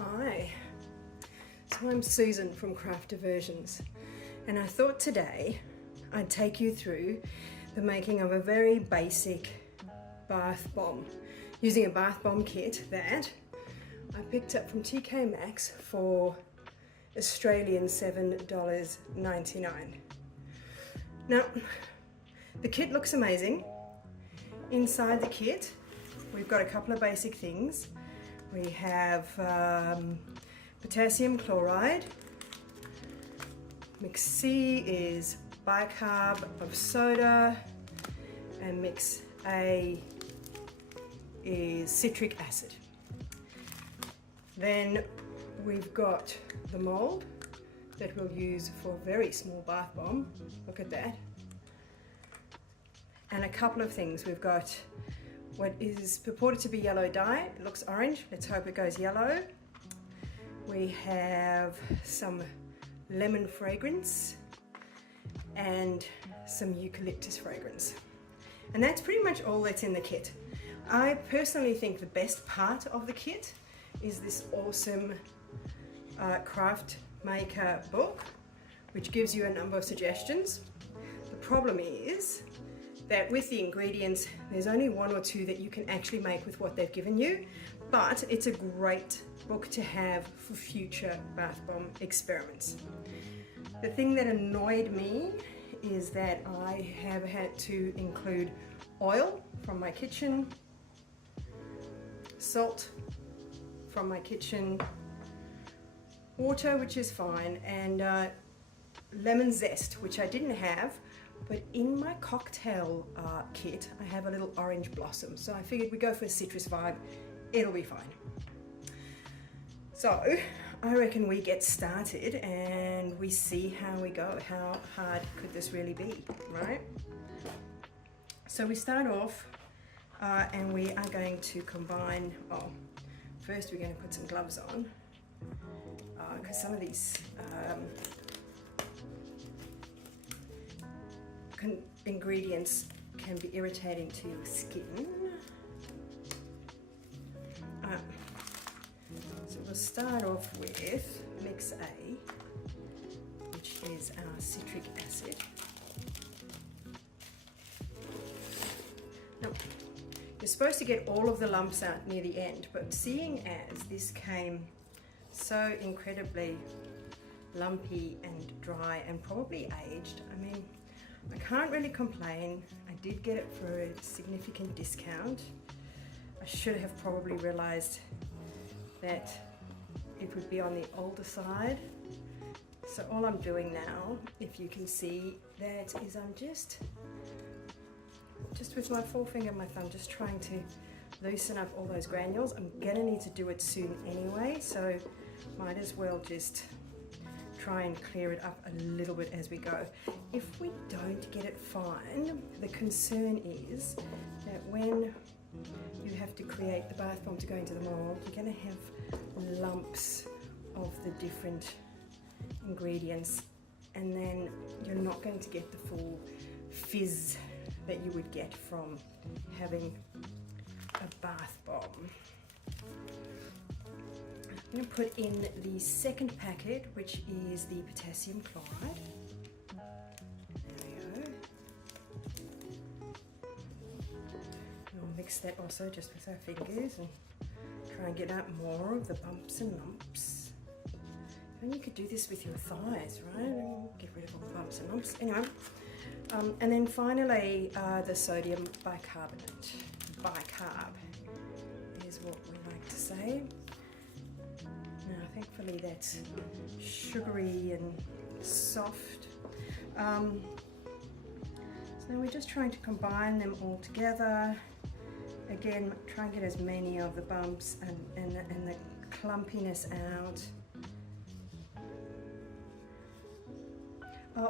Hi, so I'm Susan from Craft Diversions, and I thought today I'd take you through the making of a very basic bath bomb using a bath bomb kit that I picked up from TK Maxx for Australian $7.99. Now, the kit looks amazing. Inside the kit, we've got a couple of basic things. We have potassium chloride. Mix C is bicarb of soda, and mix A is citric acid. Then we've got the mold that we'll use for a very small bath bomb. Look at that. And a couple of things. We've got what is purported to be yellow dye. It looks orange. Let's hope it goes yellow. We have some lemon fragrance and some eucalyptus fragrance. And that's pretty much all that's in the kit. I personally think the best part of the kit is this awesome craft maker book, which gives you a number of suggestions. The problem is that with the ingredients, there's only one or two that you can actually make with what they've given you, but it's a great book to have for future bath bomb experiments. The thing that annoyed me is that I have had to include oil from my kitchen, salt from my kitchen, water, which is fine, and lemon zest, which I didn't have. But in my cocktail kit, I have a little orange blossom. So I figured we go for a citrus vibe, it'll be fine. So I reckon we get started and we see how we go. How hard could this really be, right? So we start off and we are going to combine, first we're going to put some gloves on because some of these ingredients can be irritating to your skin. So we'll start off with mix A, which is our citric acid. Now, you're supposed to get all of the lumps out near the end, but seeing as this came so incredibly lumpy and dry and probably aged, I mean, I can't really complain. I did get it for a significant discount. I should have probably realized that it would be on the older side. So all I'm doing now, if you can see that, is I'm just with my forefinger and my thumb, just trying to loosen up all those granules. I'm gonna need to do it soon anyway, so might as well just try and clear it up a little bit as we go. If we don't get it fine, the concern is that when you have to create the bath bomb to go into the mold, you're going to have lumps of the different ingredients, and then you're not going to get the full fizz that you would get from having a bath bomb. I'm going to put in the second packet, which is the potassium chloride. There we go. We'll mix that also just with our fingers and try and get out more of the bumps and lumps. And you could do this with your thighs, right? Get rid of all the bumps and lumps. Anyway, and then finally the sodium bicarbonate. Bicarb is what we like to say. Now, thankfully that's sugary and soft. So now we're just trying to combine them all together. Again, try and get as many of the bumps and the clumpiness out.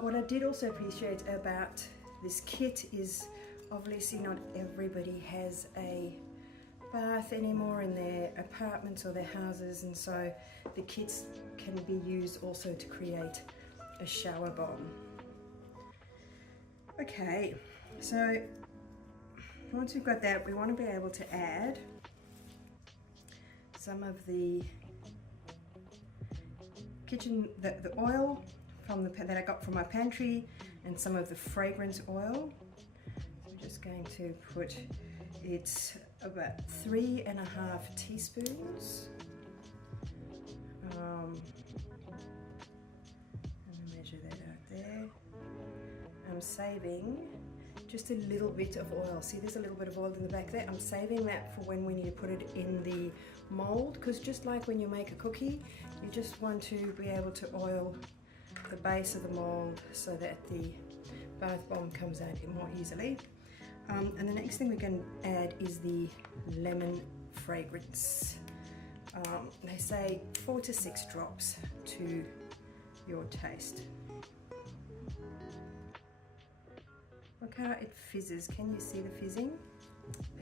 What I did also appreciate about this kit is obviously not everybody has a bath anymore in their apartments or their houses, and so the kits can be used also to create a shower bomb. Okay, so once we've got that, we want to be able to add some of the the oil from that I got from my pantry, and some of the fragrance oil. I'm just going to put it about 3.5 teaspoons. And measure that out there. I'm saving just a little bit of oil. See, there's a little bit of oil in the back there. I'm saving that for when we need to put it in the mold, because just like when you make a cookie, you just want to be able to oil the base of the mold so that the bath bomb comes out more easily. And the next thing we can add is the lemon fragrance. They say 4 to 6 drops to your taste. Look how it fizzes. Can you see the fizzing?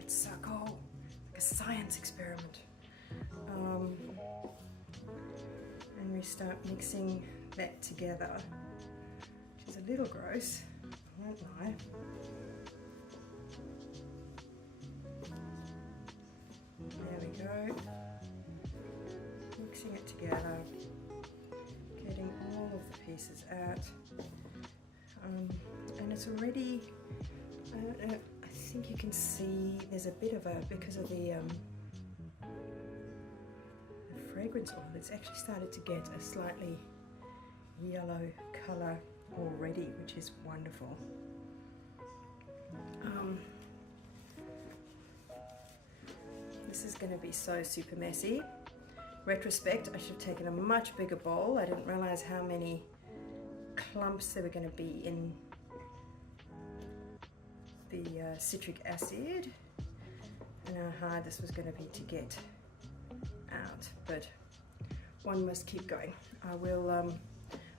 It's so cool, like a science experiment. And we start mixing that together, which is a little gross, I won't lie. There we go. Mixing it together, getting all of the pieces out. And it's already, I don't know, I think you can see there's a bit of because of the fragrance oil, it's actually started to get a slightly yellow color already, which is wonderful. This is going to be so super messy. Retrospect, I should have taken a much bigger bowl. I didn't realize how many clumps there were going to be in the citric acid and how hard this was going to be to get out, but one must keep going.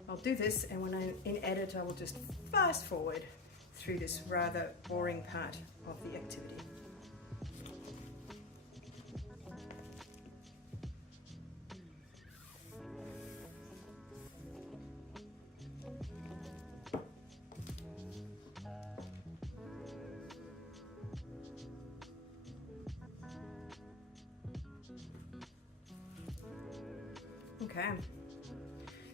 I'll do this, and when I'm in edit I will just fast forward through this rather boring part of the activity. Okay,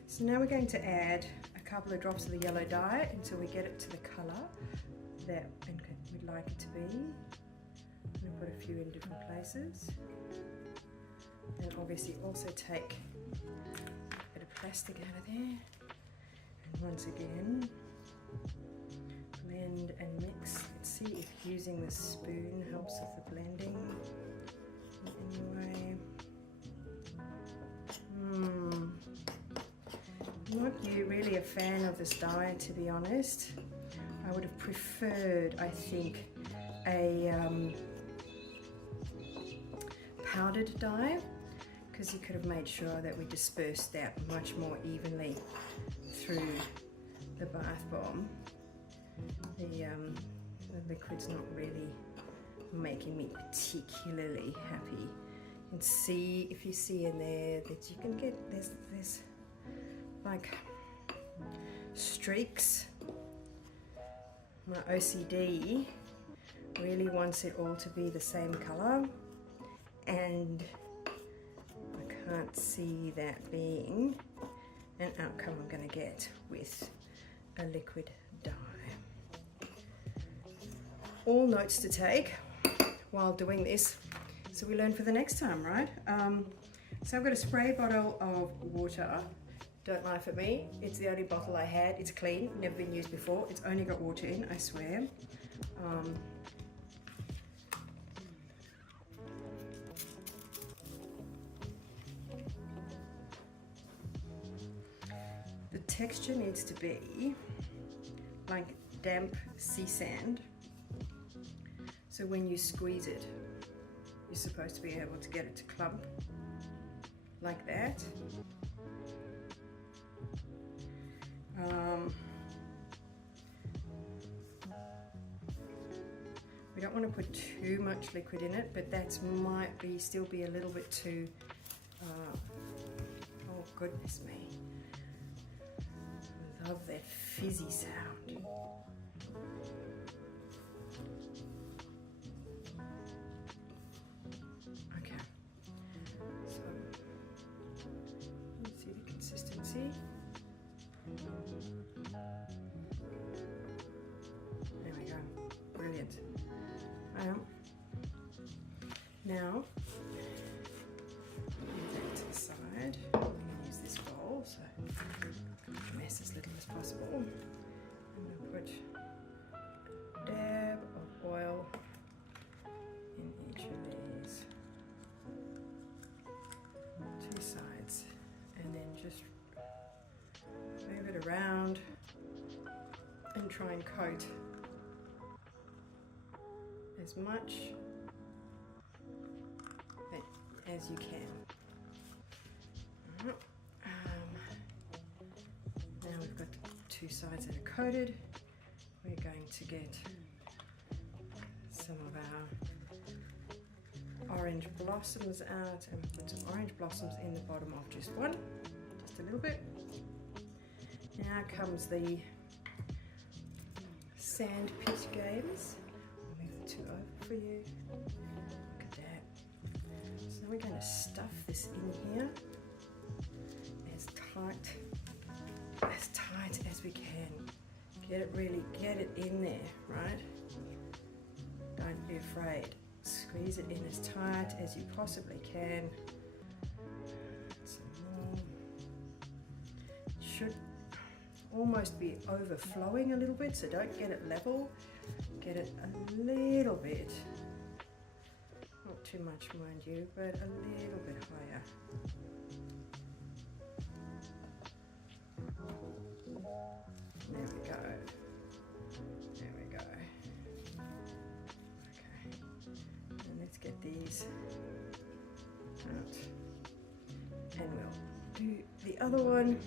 so now we're going to add a couple of drops of the yellow dye until we get it to the colour that we'd like it to be. I'm going to put a few in different places, and obviously also take a bit of plastic out of there, and once again blend and mix. Let's see if using the spoon helps with the blending in any way. Not really a fan of this dye, to be honest. I would have preferred, I think, a powdered dye, because you could have made sure that we dispersed that much more evenly through the bath bomb. The liquid's not really making me particularly happy. And see, if you see in there that you can get, there's like streaks. My OCD really wants it all to be the same color, and I can't see that being an outcome I'm going to get with a liquid dye. All notes to take while doing this, so we learn for the next time, right? So I've got a spray bottle of water. Don't laugh at me, it's the only bottle I had. It's clean, never been used before. It's only got water in, I swear. The texture needs to be like damp sea sand. So when you squeeze it, you're supposed to be able to get it to clump like that. We don't want to put too much liquid in it, but that might still be a little bit too, oh goodness me. I love that fizzy sound. Okay, so let's see the consistency. Now, put that to the side. I'm going to use this bowl so I mess as little as possible. I'm going to put a dab of oil in each of these two sides, and then just move it around and try and coat as much as you can. Now we've got two sides that are coated. We're going to get some of our orange blossoms out, and put some orange blossoms in the bottom of just one, just a little bit. Now comes the sand pit games. I'll move the two over for you. Look at that. So we're going to stuff this in here as tight as we can. Get it in there, right? Don't be afraid. Squeeze it in as tight as you possibly can. Some more. It should almost be overflowing a little bit, so don't get it level. Get it a little bit, not too much mind you, but a little bit higher. There we go. There we go. Okay. And let's get these out. And we'll do the other one.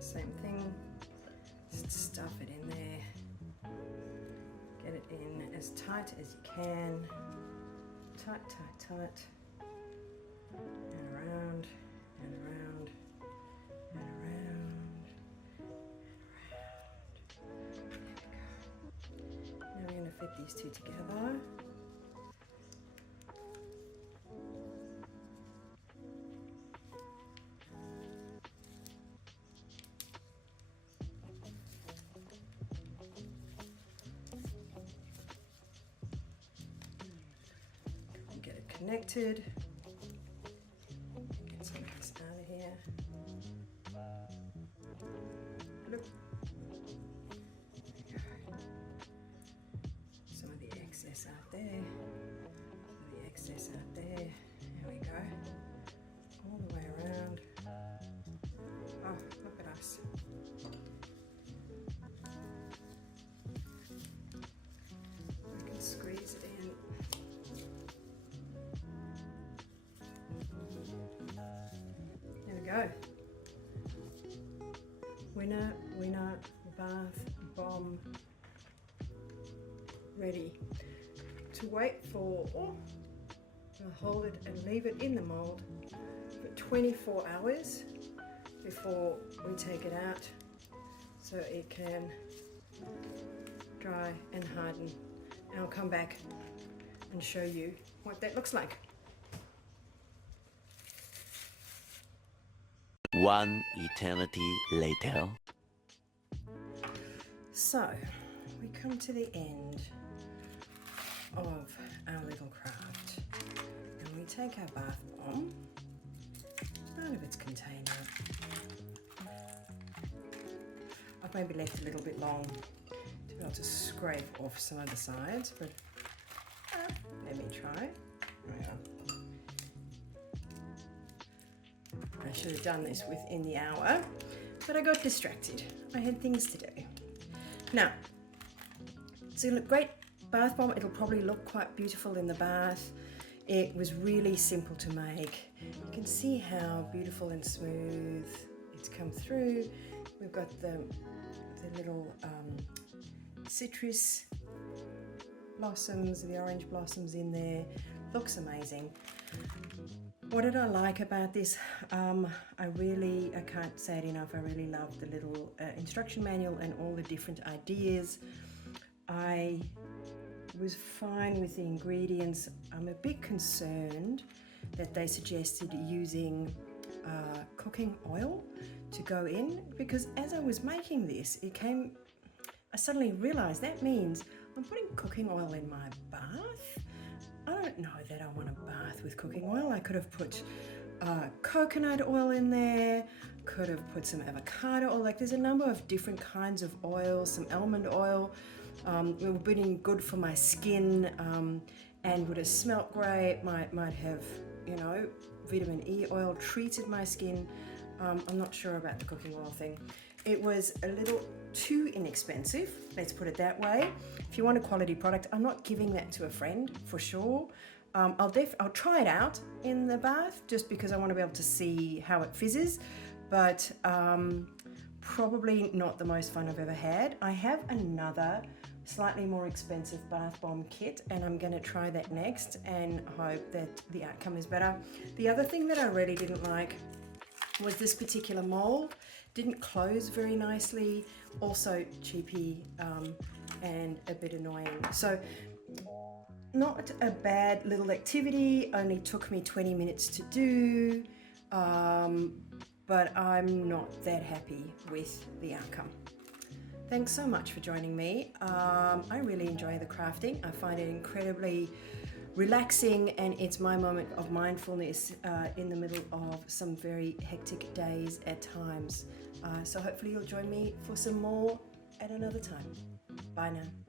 Same thing. Just stuff it in there. Get it in as tight as you can. Tight, tight, tight. And around, and around, and around, and around. There we go. Now we're going to fit these two together. Connected. Get some of this out of here. Look. There we go. Some of the excess out there. Some of the excess out there. There we go. All the way around. Oh, look at us. I can squeeze it in. Go. Winner, bath bomb ready. To wait for, we'll hold it and leave it in the mold for 24 hours before we take it out so it can dry and harden. And I'll come back and show you what that looks like. One eternity later. So, we come to the end of our little craft, and we take our bath bomb out of its container. I've maybe left a little bit long to be able to scrape off some of the sides, but let me try. There we are. I should have done this within the hour, but I got distracted. I had things to do. Now, it's a great bath bomb. It'll probably look quite beautiful in the bath. It was really simple to make. You can see how beautiful and smooth it's come through. We've got the little citrus blossoms, the orange blossoms in there. Looks amazing. What did I like about this? I can't say it enough, I really love the little instruction manual and all the different ideas. I was fine with the ingredients. I'm a bit concerned that they suggested using cooking oil to go in, because as I was making this, I suddenly realized that means I'm putting cooking oil in my bath. I don't know that I want a bath with cooking oil. I could have put coconut oil in there, could have put some avocado oil. Like, there's a number of different kinds of oils, some almond oil. It would have been good for my skin and would have smelt great. Might have, you know, vitamin E oil treated my skin. I'm not sure about the cooking oil thing. It was a little too inexpensive, let's put it that way. If you want a quality product, I'm not giving that to a friend for sure. I'll try it out in the bath just because I want to be able to see how it fizzes, but probably not the most fun I've ever had. I have another slightly more expensive bath bomb kit, and I'm going to try that next and hope that the outcome is better. The other thing that I really didn't like was this particular mold. Didn't close very nicely, also cheapy and a bit annoying. So not a bad little activity, only took me 20 minutes to do, but I'm not that happy with the outcome. Thanks so much for joining me. I really enjoy the crafting. I find it incredibly relaxing, and it's my moment of mindfulness in the middle of some very hectic days at times. So hopefully you'll join me for some more at another time. Bye now.